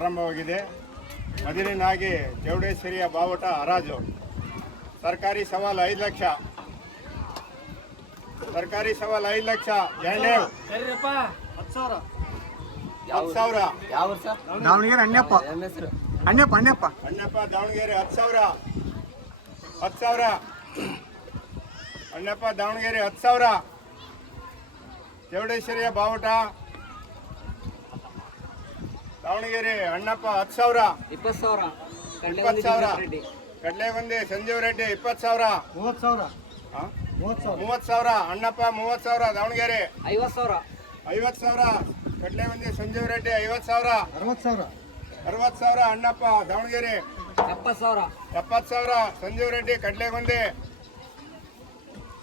ಆರಂಭವಾಗಿದೆ. ಮೊದಲಿನಾಗಿ ಚೌಡೇಶ್ವರಿಯ ಬಾವುಟ ಹರಾಜು. ಸರ್ಕಾರಿ ಸವಾಲು 5 ಲಕ್ಷ. ಸರ್ಕಾರಿ ಸವಾಲು 5 ಲಕ್ಷ. ಜಯದೇವ್ 10,000. ದಾವಣಗೆರೆ ಅಣ್ಣಪ್ಪ ದಾವಣಗೆರೆ 10,000. ಅಣ್ಣಪ್ಪ ದಾವಣಗೆರೆ 10,000. ಚೌಡೇಶ್ವರಿಯ ಬಾವುಟ ದಾವಣಗೆರೆ ಅಣ್ಣಪ್ಪ 10,000. 20,000. ಕಡ್ಲೆಗುಂದಿ ಸಂಜೀವ್ ರೆಡ್ಡಿ 20,000. 30,000. ಅಣ್ಣಪ್ಪ 30,000. ದಾವಣಗೆರೆ 50,000. ಕಡ್ಲೆಗುಂದಿ ಸಂಜೀವ್ ರೆಡ್ಡಿ 50,000. 60,000. ಅಣ್ಣಪ್ಪ ದಾವಣಗೆರೆ 70,000. ಸಂಜೀವ್ ರೆಡ್ಡಿ ಕಡ್ಲೆಗುಂದಿ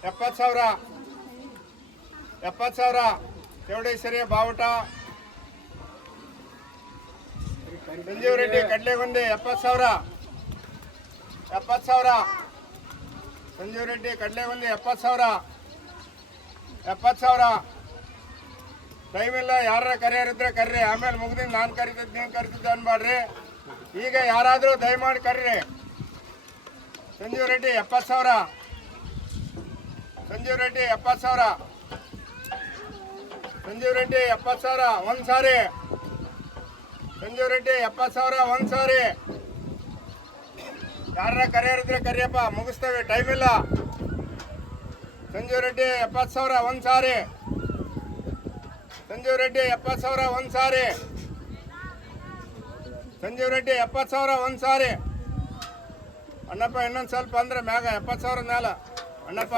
70,000. ಚೌಡೇಶ್ವರಿಯ ಬಾವುಟ ಸಂಜೀವ್ ರೆಡ್ಡಿ ಕಡ್ಲೆಗುಂದಿ 70,000. ಸಂಜೀವ್ ರೆಡ್ಡಿ ಕಡ್ಲೆಗುಂದಿ 70,000. ಟೈಮ್ ಇಲ್ಲ. ಯಾರ ಕರೆಯರಿದ್ರೆ ಕರ್ರಿ, ಆಮೇಲೆ ಮುಗ್ದಿಂದ ನಾನು ಕರಿತಿದ್ದು ನೀವು ಕರಿತಿದ್ದು ಅನ್ಬೇಡ್ರಿ. ಈಗ ಯಾರಾದರೂ ದಯಮಾಡಿ ಕರ್ರಿ. ಸಂಜೀವ್ ರೆಡ್ಡಿ 70,000. ಸಂಜೀವ್ ರೆಡ್ಡಿ 70,000. ಸಂಜೀವ್ ರೆಡ್ಡಿ 70,000 ಒಂದು ಸಾರಿ. ಸಂಜೀವ್ ರೆಡ್ಡಿ 70,000 ಒಂದು ಸಾರಿ. ಯಾರ ಕರೆಯರಿದ್ರೆ ಕರಿಯಪ್ಪ, ಮುಗಿಸ್ತೇವೆ, ಟೈಮ್ ಇಲ್ಲ. ಸಂಜೀವ್ ರೆಡ್ಡಿ 70,000 ಒಂದು ಸಾರಿ. ಸಂಜೀವ್ ರೆಡ್ಡಿ 70,000 ಒಂದು ಸಾರಿ. ಸಂಜೀವ್ ರೆಡ್ಡಿ 70,000 ಒಂದು ಸಾರಿ. ಅಣ್ಣಪ್ಪ ಇನ್ನೊಂದು ಸ್ವಲ್ಪ ಅಂದ್ರೆ ಮ್ಯಾಗ 70,000 ಮ್ಯಾಲ. ಅಣ್ಣಪ್ಪ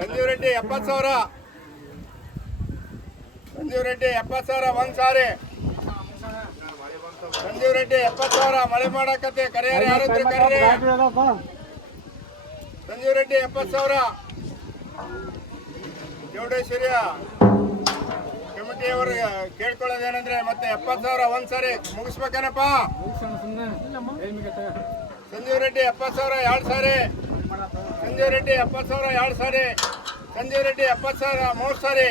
ಸಂಜೀವ್ ರೆಡ್ಡಿ 70,000. ಸಂಜೀವ್ ರೆಡ್ಡಿ 70,000 ಒಂದು ಸಾರಿ. ಸಂಜೀವ್ ರೆಡ್ಡಿ 70,000. ಮಳೆ ಮಾಡಕತ್ತೆ, ಕರೆಯರು ಯಾರಿದ್ರೆ ಕರೀರಿ. ಸಂಜೀವ್ ರೆಡ್ಡಿ 70,000. ಚೌಡೇಶ್ವರಿಯ ಕಮಿಟಿಯವರು ಕೇಳ್ಕೊಳ್ಳೋದೇನಂದ್ರೆ ಮತ್ತೆ 70,000 ಒಂದು ಸಾರಿ ಮುಗಿಸ್ಬೇಕೇನಪ್ಪ. ಸಂಜೀವ್ ರೆಡ್ಡಿ 70,000 2 ಸಾರಿ. ಸಂಜೀವ್ ರೆಡ್ಡಿ 70,000 2 ಸಾರಿ. ಸಂಜೀವ್ ರೆಡ್ಡಿ 70,000 3 ಸಾರಿ.